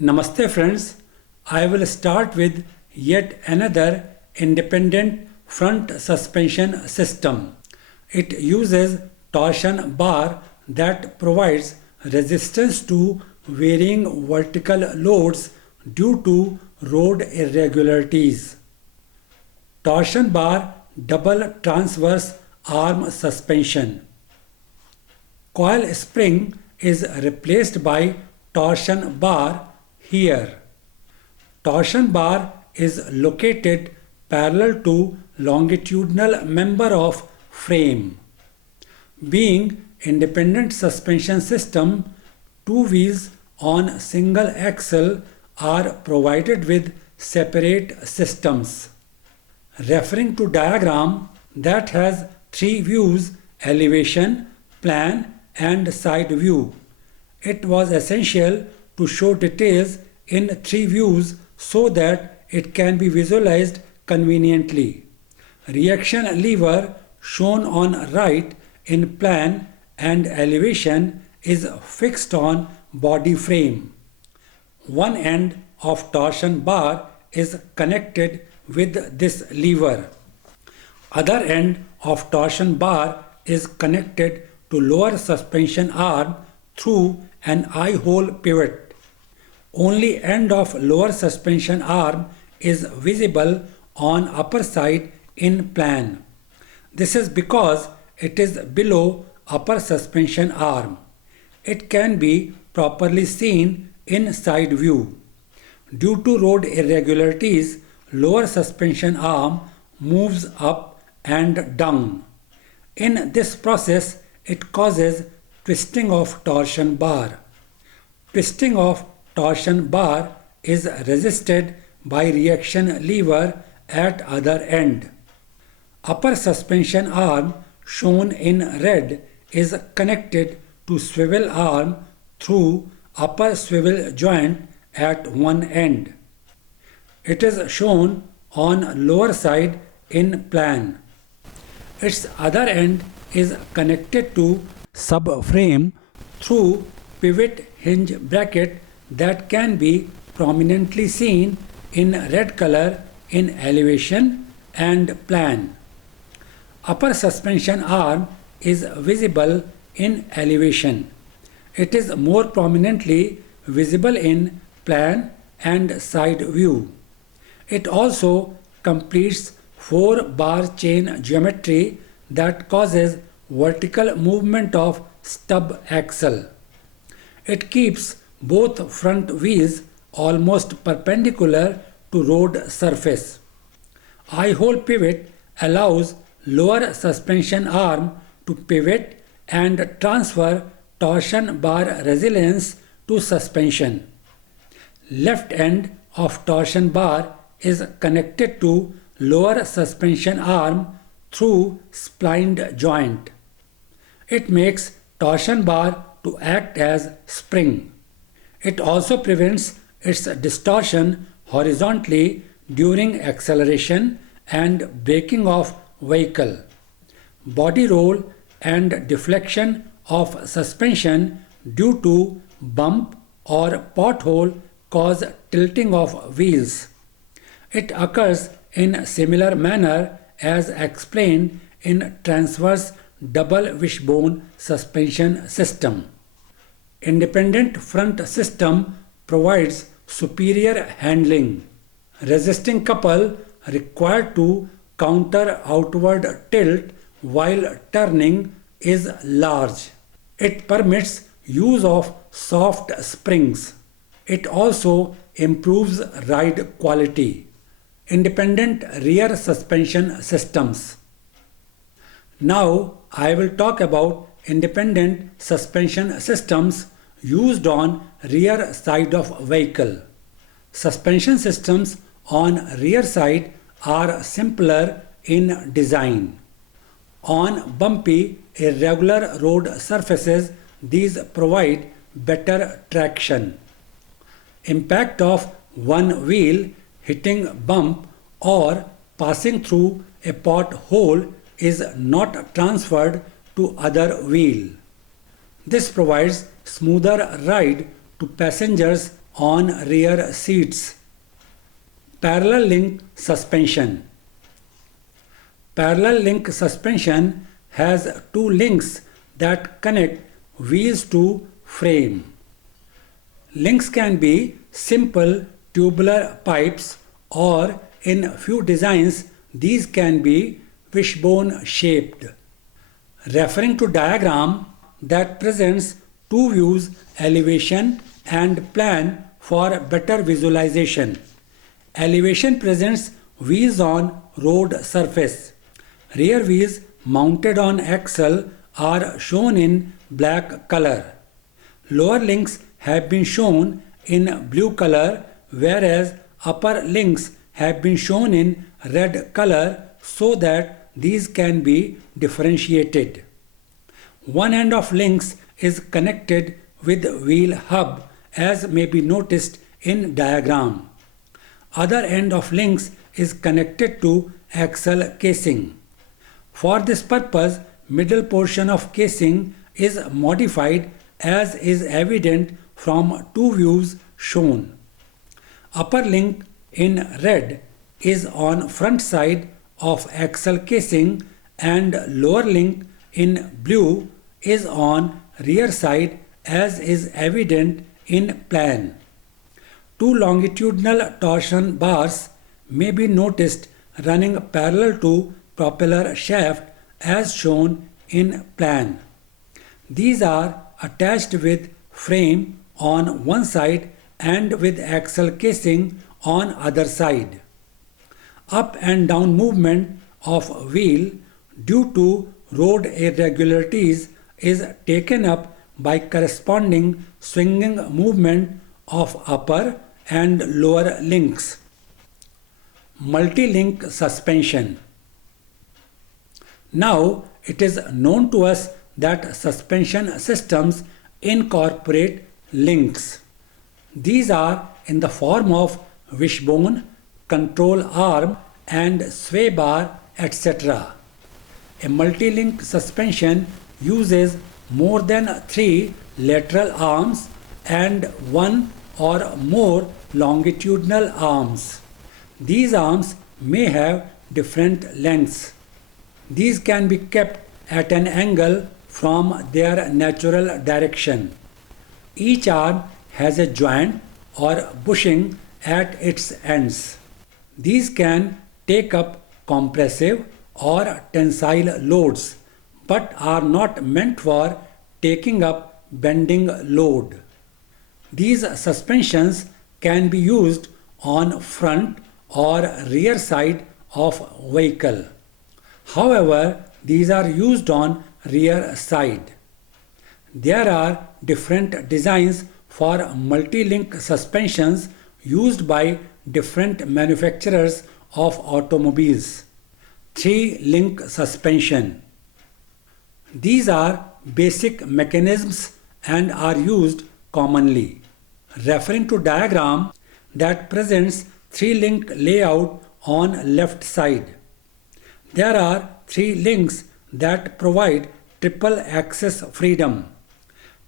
Namaste friends, I will start with yet another independent front suspension system. It uses torsion bar that provides resistance to varying vertical loads due to road irregularities. Torsion bar double transverse arm suspension. Coil spring is replaced by torsion bar here. Torsion bar is located parallel to longitudinal member of frame. Being independent suspension system, two wheels on single axle are provided with separate systems. Referring to diagram that has three views: elevation, plan and side view. It was essential to show details in three views so that it can be visualized conveniently. Reaction lever shown on right in plan and elevation is fixed on body frame. One end of torsion bar is connected with this lever. Other end of torsion bar is connected to lower suspension arm through an eye-hole pivot. Only end of lower suspension arm is visible on upper side in plan. This is because it is below upper suspension arm. It can be properly seen in side view. Due to road irregularities, lower suspension arm moves up and down. In this process, it causes twisting of torsion bar. Twisting of torsion bar is resisted by reaction lever at other end. Upper suspension arm shown in red is connected to swivel arm through upper swivel joint at one end. It is shown on lower side in plan. Its other end is connected to subframe through pivot hinge bracket that can be prominently seen in red color in elevation and plan. Upper suspension arm is visible in elevation. It is more prominently visible in plan and side view. It also completes 4-bar chain geometry that causes vertical movement of stub axle. It keeps both front wheels almost perpendicular to road surface. Eye-hole pivot allows lower suspension arm to pivot and transfer torsion bar resilience to suspension. Left end of torsion bar is connected to lower suspension arm through splined joint. It makes torsion bar to act as spring. It also prevents its distortion horizontally during acceleration and braking of vehicle. Body roll and deflection of suspension due to bump or pothole cause tilting of wheels. It occurs in similar manner as explained in transverse double wishbone suspension system. Independent front system provides superior handling. Resisting couple required to counter outward tilt while turning is large. It permits use of soft springs. It also improves ride quality. Independent rear suspension systems. Now I will talk about independent suspension systems used on rear side of vehicle. Suspension systems on rear side are simpler in design. On bumpy, irregular road surfaces, these provide better traction. Impact of one wheel hitting bump or passing through a pothole is not transferred to other wheel. This provides smoother ride to passengers on rear seats. Parallel link suspension. Parallel link suspension has two links that connect wheels to frame. Links can be simple tubular pipes, or in few designs these can be wishbone shaped. Referring to diagram that presents two views, elevation and plan for better visualization. Elevation presents wheels on road surface. Rear wheels mounted on axle are shown in black color. Lower links have been shown in blue color, whereas upper links have been shown in red color so that these can be differentiated. One end of links is connected with wheel hub, as may be noticed in diagram. Other end of links is connected to axle casing. For this purpose, middle portion of casing is modified, as is evident from two views shown. Upper link in red is on front side of axle casing and lower link in blue is on rear side, as is evident in plan. Two longitudinal torsion bars may be noticed running parallel to propeller shaft as shown in plan. These are attached with frame on one side and with axle casing on other side. Up and down movement of wheel due to road irregularities is taken up by corresponding swinging movement of upper and lower links. Multi-link suspension. Now it is known to us that suspension systems incorporate links. These are in the form of wishbone, control arm and sway bar, etc. A multi-link suspension uses more than 3 lateral arms and 1 or more longitudinal arms. These arms may have different lengths. These can be kept at an angle from their natural direction. Each arm has a joint or bushing at its ends. These can take up compressive or tensile loads, but are not meant for taking up bending load. These suspensions can be used on front or rear side of vehicle. However, these are used on rear side. There are different designs for multi-link suspensions used by different manufacturers of automobiles. 3-link suspension. These are basic mechanisms and are used commonly. Referring to diagram that presents 3-link layout on left side. There are 3 links that provide triple axis freedom.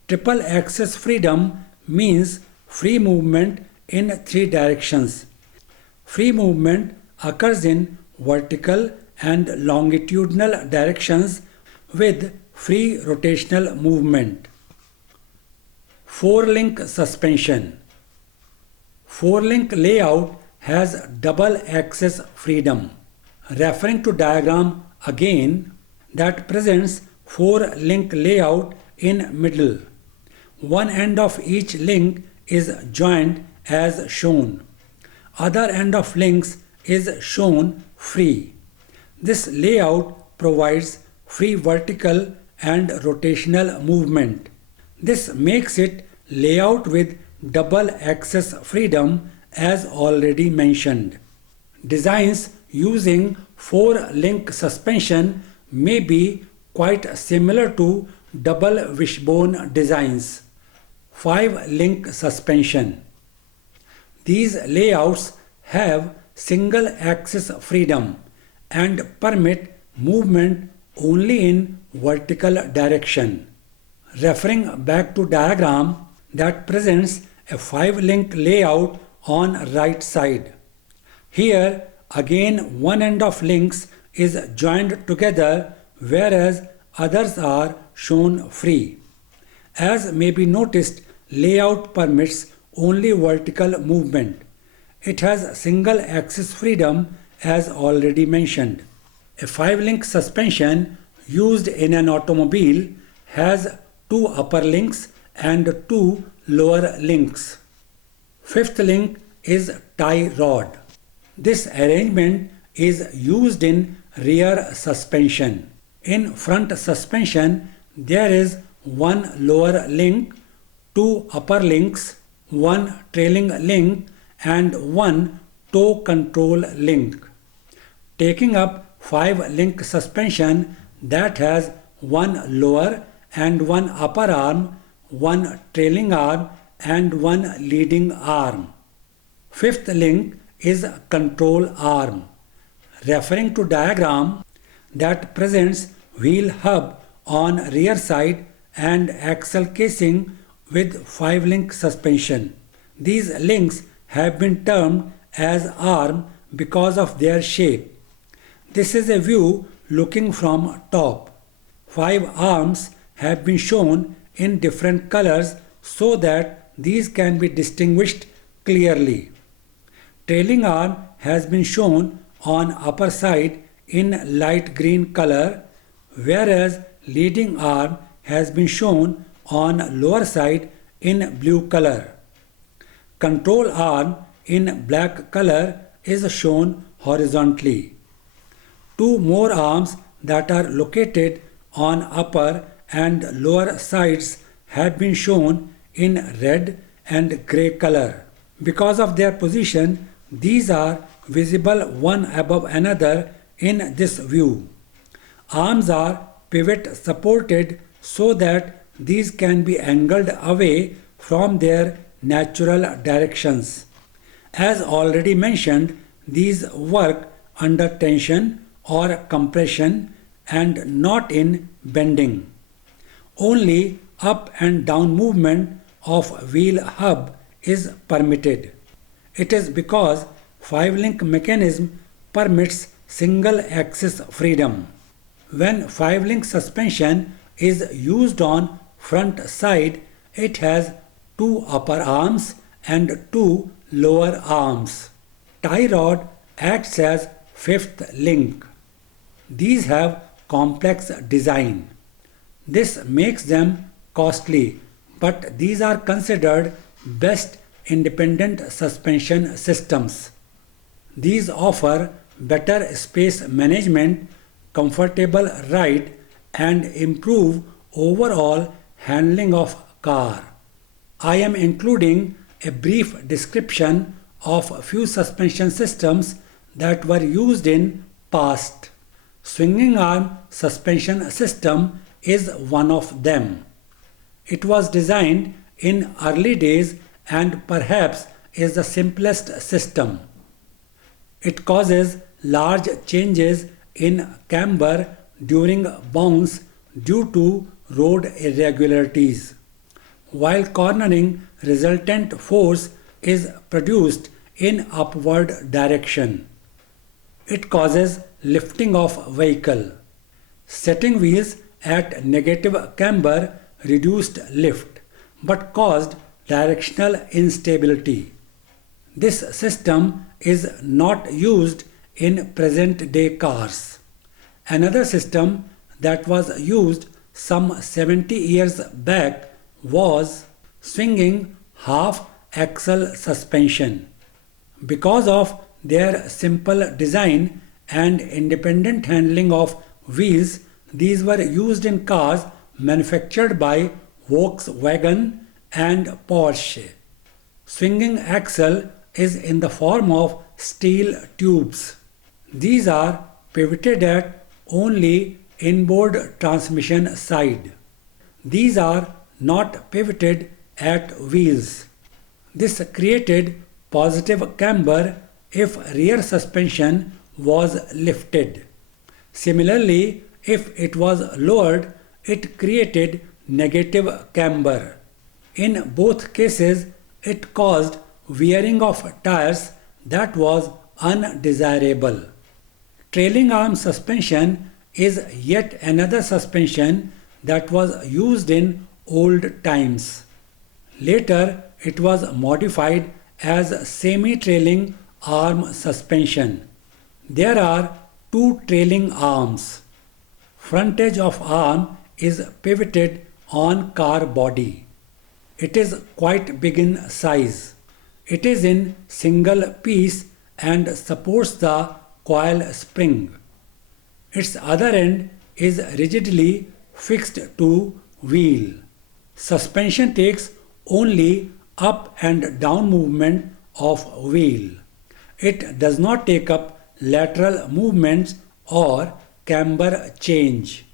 Triple axis freedom means free movement in 3 directions. Free movement occurs in vertical and longitudinal directions with free rotational movement. 4-link suspension. 4-link layout has double axis freedom. Referring to diagram again that presents 4-link layout in middle. One end of each link is joined as shown. Other end of links is shown free. This layout provides free vertical and rotational movement. This makes it layout with double axis freedom as already mentioned. Designs using 4-link suspension may be quite similar to double wishbone designs. 5-link suspension. These layouts have single axis freedom and permit movement only in vertical direction. Referring back to diagram that presents a 5-link layout on right side. Here again one end of links is joined together whereas others are shown free. As may be noticed, layout permits only vertical movement. It has single axis freedom as already mentioned. A 5-link suspension used in an automobile has 2 upper links and 2 lower links. 5th link is tie rod. This arrangement is used in rear suspension. In front suspension, there is 1 lower link, 2 upper links, 1 trailing link and 1 toe control link. Taking up 5-link suspension that has 1 lower and 1 upper arm, 1 trailing arm and 1 leading arm. 5th link is control arm, referring to diagram that presents wheel hub on rear side and axle casing with 5-link suspension. These links have been termed as arm because of their shape. This is a view looking from top. 5 arms have been shown in different colors so that these can be distinguished clearly. Trailing arm has been shown on upper side in light green color, whereas leading arm has been shown on lower side in blue color. Control arm in black color is shown horizontally. 2 more arms that are located on upper and lower sides have been shown in red and grey color. Because of their position, these are visible one above another in this view. Arms are pivot supported so that these can be angled away from their natural directions. As already mentioned, these work under tension or compression and not in bending. Only up and down movement of wheel hub is permitted. It is because 5-link mechanism permits single axis freedom. When 5-link suspension is used on front side, it has 2 upper arms and 2 lower arms. Tie rod acts as 5th link. These have complex design. This makes them costly, but these are considered best independent suspension systems. These offer better space management, comfortable ride and improve overall handling of car. I am including a brief description of a few suspension systems that were used in past. Swinging arm suspension system is one of them. It was designed in early days and perhaps is the simplest system. It causes large changes in camber during bounce due to road irregularities, while cornering resultant force is produced in upward direction. It causes lifting of vehicle. Setting wheels at negative camber reduced lift but caused directional instability. This system is not used in present day cars. Another system that was used some 70 years back was swinging half axle suspension. Because of their simple design and independent handling of wheels, these were used in cars manufactured by Volkswagen and Porsche. Swinging axle is in the form of steel tubes. These are pivoted at only inboard transmission side. These are not pivoted at wheels. This created positive camber if rear suspension was lifted. Similarly, if it was lowered, it created negative camber. In both cases, It caused wearing of tires that was undesirable. Trailing arm suspension is yet another suspension that was used in old times. Later, it was modified as semi-trailing arm suspension. There are two trailing arms. Front edge of arm is pivoted on car body. It is quite big in size. It is in single piece and supports the coil spring. Its other end is rigidly fixed to wheel. Suspension takes only up and down movement of wheel. It does not take up lateral movements or camber change.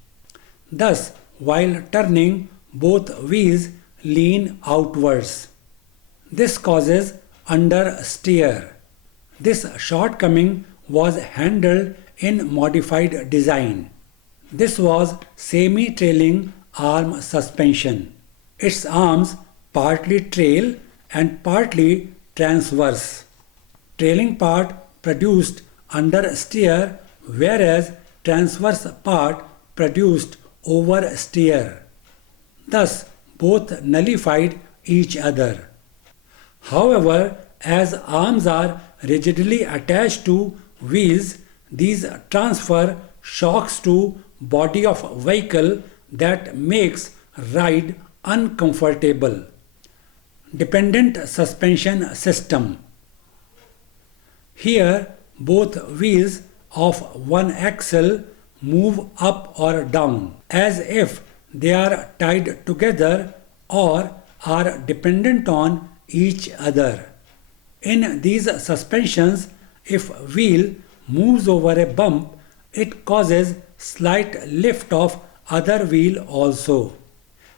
Thus, while turning, both wheels lean outwards. This causes understeer. This shortcoming was handled in modified design. This was semi-trailing arm suspension. Its arms partly trail and partly transverse. Trailing part produced understeer, whereas transverse part produced oversteer. Thus, both nullified each other. However, as arms are rigidly attached to wheels, these transfer shocks to body of vehicle that makes ride uncomfortable. Dependent suspension system. Here, both wheels of one axle move up or down as if they are tied together or are dependent on each other. In these suspensions, if wheel moves over a bump, it causes slight lift of other wheel also.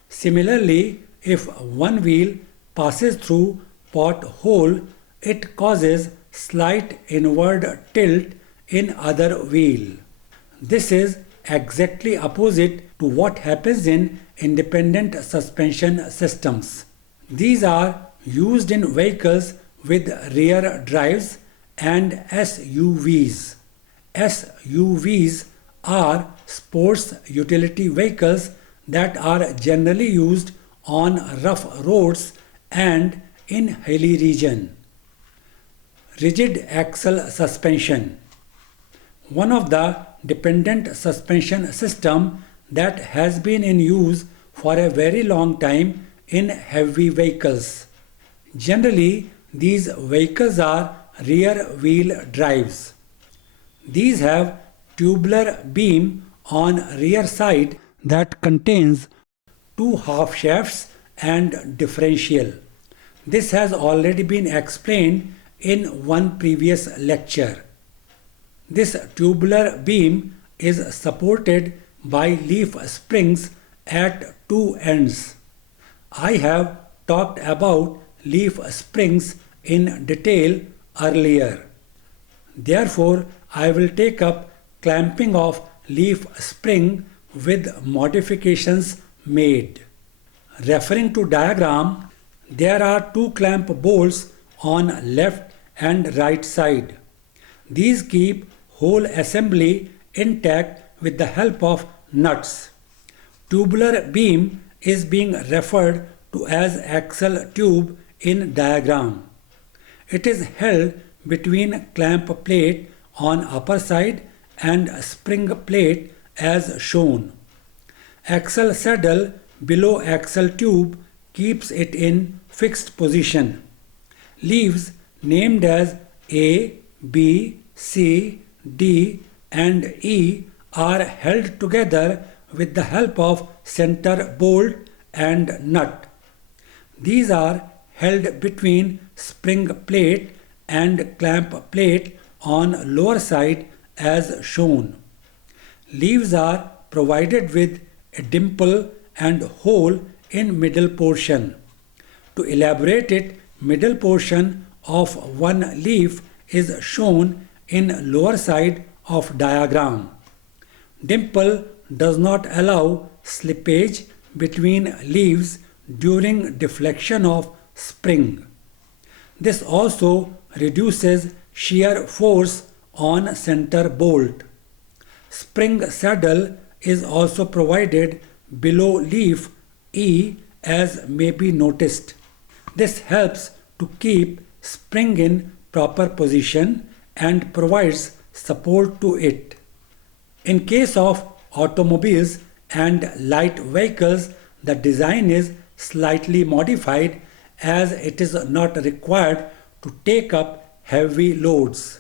Similarly, if one wheel passes through pothole, it causes slight inward tilt in other wheel. This is exactly opposite to what happens in independent suspension systems. These are used in vehicles with rear drives and SUVs. SUVs are sports utility vehicles that are generally used on rough roads and in hilly region. Rigid axle suspension. One of the dependent suspension system that has been in use for a very long time in heavy vehicles. Generally, these vehicles are rear wheel drives. These have tubular beam on rear side that contains two half shafts and differential. This has already been explained in one previous lecture. This tubular beam is supported by leaf springs at two ends. I have talked about leaf springs in detail earlier. Therefore, I will take up clamping of leaf spring with modifications made. Referring to diagram, there are two clamp bolts on left and right side. These keep whole assembly intact with the help of nuts. Tubular beam is being referred to as axle tube in diagram. It is held between clamp plate on upper side and spring plate as shown. Axle saddle below axle tube keeps it in fixed position. Leaves named as A, B, C, D and E are held together with the help of center bolt and nut. These are held between spring plate and clamp plate on lower side as shown. Leaves are provided with a dimple and hole in middle portion. To elaborate it, middle portion of one leaf is shown in lower side of diagram. Dimple does not allow slippage between leaves during deflection of spring. This also reduces shear force on center bolt. Spring saddle is also provided below leaf E as may be noticed. This helps to keep spring in proper position and provides support to it. In case of automobiles and light vehicles, the design is slightly modified as it is not required to take up heavy loads.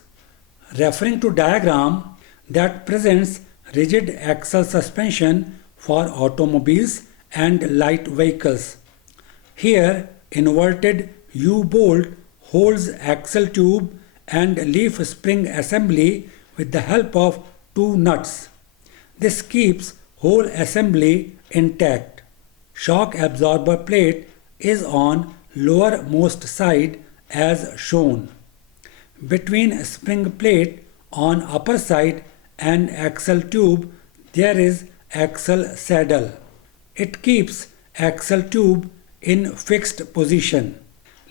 Referring to diagram that presents rigid axle suspension for automobiles and light vehicles. Here, inverted U-bolt holds axle tube and leaf spring assembly with the help of two nuts. This keeps whole assembly intact. Shock absorber plate is on lowermost side as shown. Between spring plate on upper side and axle tube there is axle saddle. It keeps axle tube in fixed position.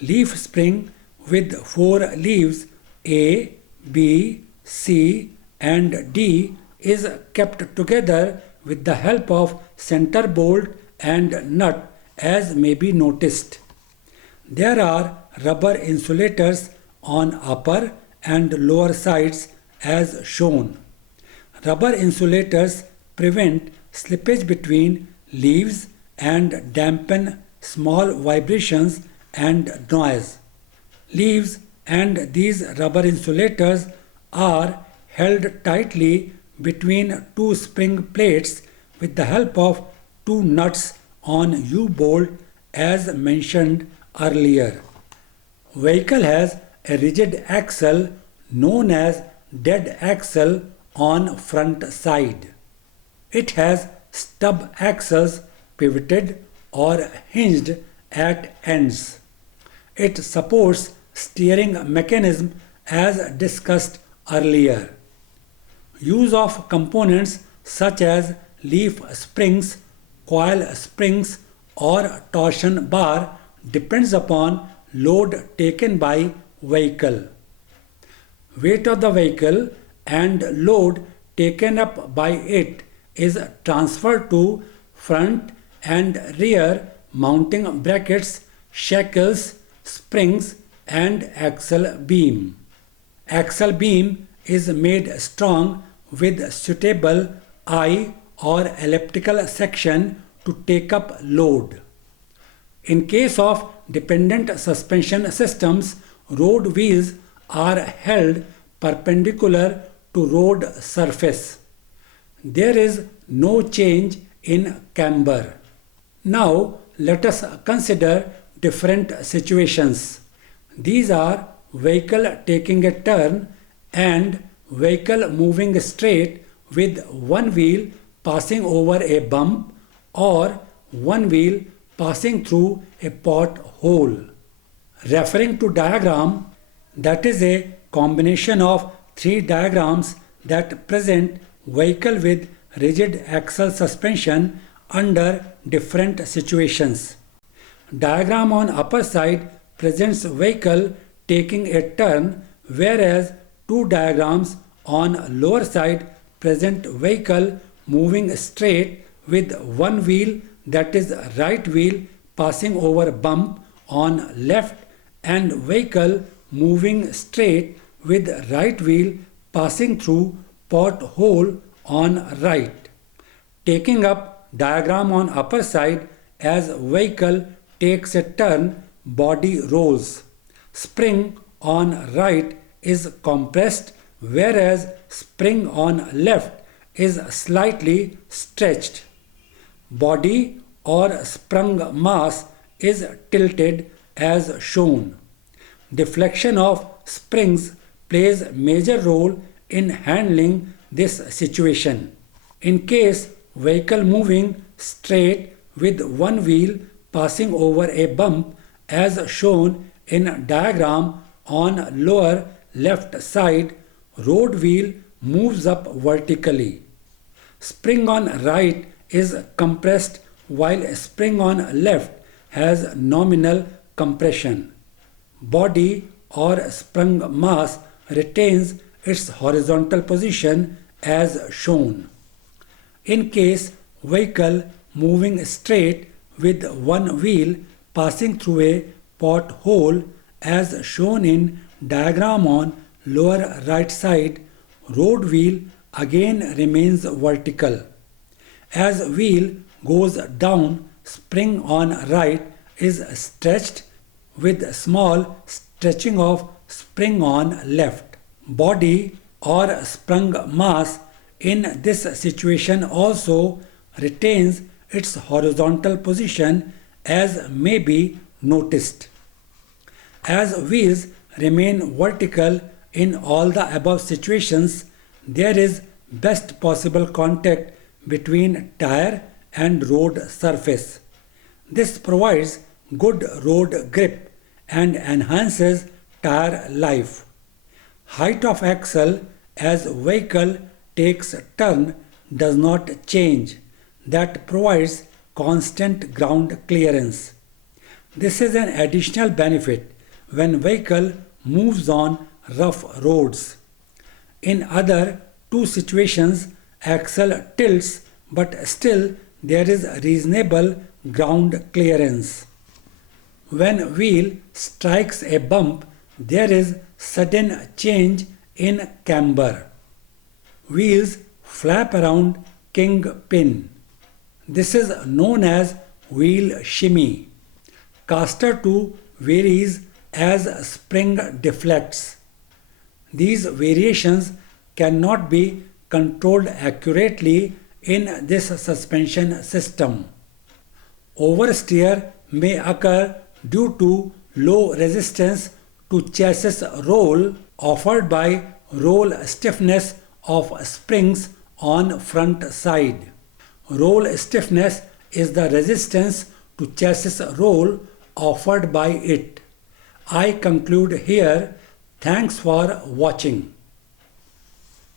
Leaf spring with 4 leaves A, B, C and D is kept together with the help of center bolt and nut as may be noticed. There are rubber insulators on upper and lower sides as shown. Rubber insulators prevent slippage between leaves and dampen small vibrations and noise. Leaves and these rubber insulators are held tightly between two spring plates with the help of two nuts on U-bolt as mentioned earlier. Vehicle has a rigid axle known as dead axle on front side. It has stub axles pivoted or hinged at ends. It supports steering mechanism as discussed earlier. Use of components such as leaf springs, coil springs or torsion bar depends upon load taken by vehicle. Weight of the vehicle and load taken up by it is transferred to front and rear mounting brackets, shackles, springs and axle beam. Axle beam is made strong with suitable eye or elliptical section to take up load. In case of dependent suspension systems, road wheels are held perpendicular to road surface. There is no change in camber. Now let us consider different situations. These are vehicle taking a turn and vehicle moving straight with one wheel passing over a bump or one wheel passing through a pothole. Referring to diagram, that is a combination of 3 diagrams that present vehicle with rigid axle suspension under different situations. Diagram on upper side presents vehicle taking a turn, whereas 2 diagrams on lower side present vehicle moving straight with one wheel, that is right wheel, passing over bump on left and vehicle moving straight with right wheel passing through pothole on right. Taking up diagram on upper side, as vehicle takes a turn, body rolls. Spring on right is compressed, whereas spring on left is slightly stretched. Body or sprung mass is tilted as shown. Deflection of springs plays a major role in handling this situation. In case vehicle moving straight with one wheel passing over a bump as shown in diagram on lower left side, road wheel moves up vertically. Spring on right is compressed while spring on left has nominal compression. body or sprung mass retains its horizontal position as shown. In case vehicle moving straight with one wheel passing through a pothole as shown in diagram on lower right side, road wheel again remains vertical. As wheel goes down, spring on right is stretched with small stretching of spring on left. Body or sprung mass in this situation also retains its horizontal position as may be noticed. As wheels remain vertical in all the above situations, there is best possible contact between tire and road surface. This provides good road grip and enhances tire life. Height of axle as vehicle takes turn does not change. That provides constant ground clearance. This is an additional benefit when vehicle moves on rough roads. In other two situations, axle tilts but still there is reasonable ground clearance. When wheel strikes a bump, there is sudden change in camber. Wheels flap around kingpin. This is known as wheel shimmy. Caster 2 varies as spring deflects. These variations cannot be controlled accurately in this suspension system. Oversteer may occur due to low resistance to chassis roll offered by roll stiffness of springs on front side. Roll stiffness is the resistance to chassis roll offered by it. I conclude here. Thanks for watching.